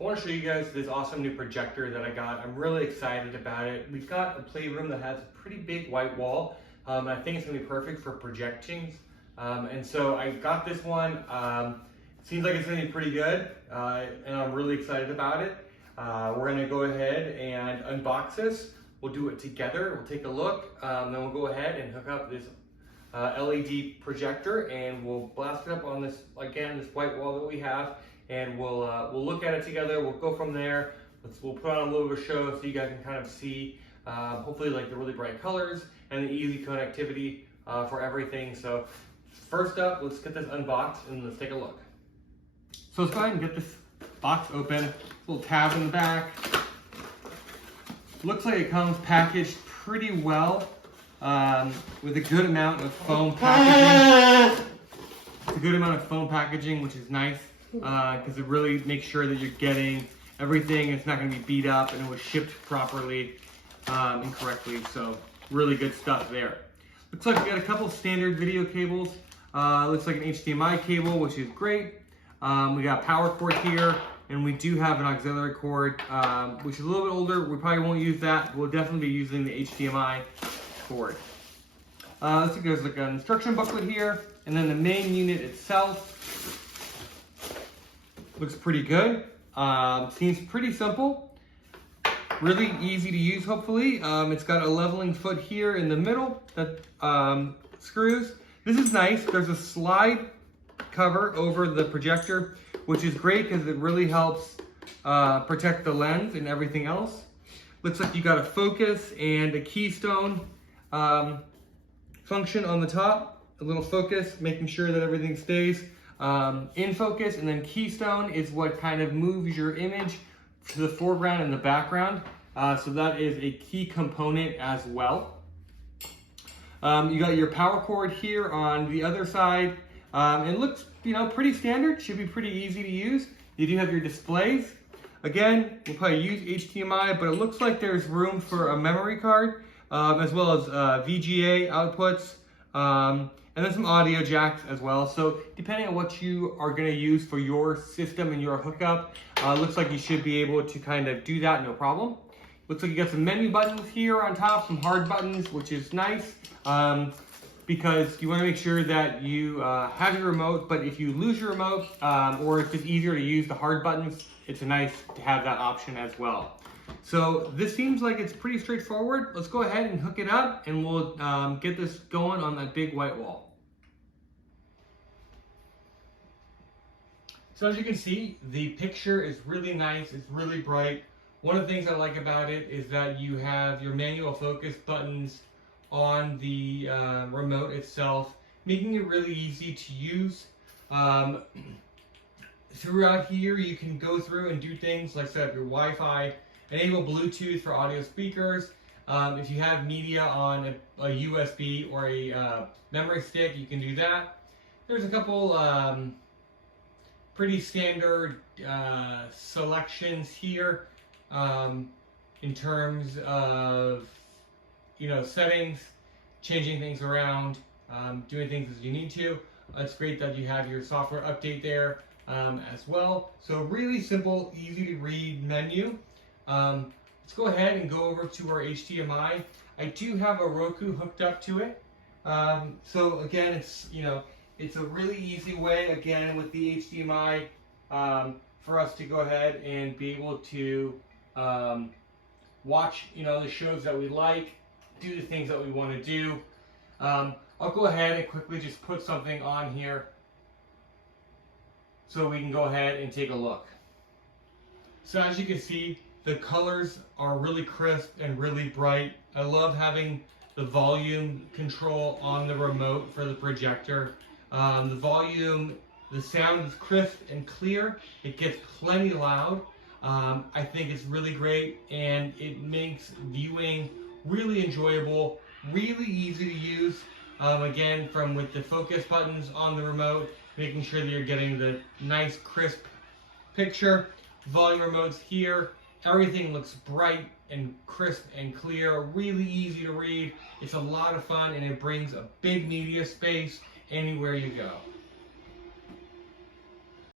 I want to show you guys this awesome new projector that I got. I'm really excited about it. We've got a playroom that has a pretty big white wall. I think it's going to be perfect for projecting. And so I got this one. Seems like it's going to be pretty good, and I'm really excited about it. We're going to go ahead and unbox this. We'll do it together. We'll take a look. Then we'll go ahead and hook up this LED projector, and we'll blast it up on this, again, this white wall that we have, and we'll look at it together. We'll go from there. We'll put on a little bit of show so you guys can kind of see, hopefully, like the really bright colors and the easy connectivity for everything. So first up, let's get this unboxed and let's take a look. So let's go ahead and get this box open. Little tab in the back. Looks like it comes packaged pretty well with a good amount of foam packaging. A good amount of foam packaging, which is nice because it really makes sure that you're getting everything. It's not going to be beat up, and it was shipped properly and correctly. So really good stuff there. Looks like we got a couple standard video cables. Looks like an HDMI cable, which is great. We got a power cord here, and we do have an auxiliary cord, which is a little bit older. We probably won't use that. We'll definitely be using the HDMI cord. Let's see, there's like an instruction booklet here, and then the main unit itself looks pretty good. Seems pretty simple. Really easy to use, hopefully. It's got a leveling foot here in the middle that screws. This is nice. There's a slide cover over the projector, which is great because it really helps protect the lens and everything else. Looks like you got a focus and a keystone function on the top. A little focus, making sure that everything stays in focus, and then keystone is what kind of moves your image to the foreground and the background. So that is a key component as well. You got your power cord here on the other side. It looks, pretty standard. Should be pretty easy to use. You do have your displays. Again, we'll probably use HDMI, but it looks like there's room for a memory card, as well as VGA outputs, and then some audio jacks as well. So depending on what you are going to use for your system and your hookup, looks like you should be able to kind of do that, no problem. Looks like you got some menu buttons here on top, some hard buttons, which is nice. Because you want to make sure that you have your remote, but if you lose your remote, or if it's easier to use the hard buttons, it's nice to have that option as well. So this seems like it's pretty straightforward. Let's go ahead and hook it up, and we'll get this going on that big white wall. So as you can see, the picture is really nice, it's really bright. One of the things I like about it is that you have your manual focus buttons on the remote itself, making it really easy to use. Throughout here, you can go through and do things like set up your Wi-Fi, enable Bluetooth for audio speakers. If you have media on a USB or a memory stick, you can do that. There's a couple pretty standard selections here in terms of settings, changing things around, doing things as you need to. It's great that you have your software update there as well. So really simple, easy to read menu. Let's go ahead and go over to our HDMI. I do have a Roku hooked up to it. So again, it's a really easy way, again, with the HDMI for us to go ahead and be able to watch, the shows that we like, do the things that we want to do. I'll go ahead and quickly just put something on here so we can go ahead and take a look. So as you can see, the colors are really crisp and really bright. I love having the volume control on the remote for the projector. The volume, the sound is crisp and clear. It gets plenty loud. I think it's really great, and it makes viewing really enjoyable, really easy to use. Again, with the focus buttons on the remote, making sure that you're getting the nice crisp picture. Volume remotes here. Everything looks bright and crisp and clear, really easy to read. It's a lot of fun, and it brings a big media space anywhere you go.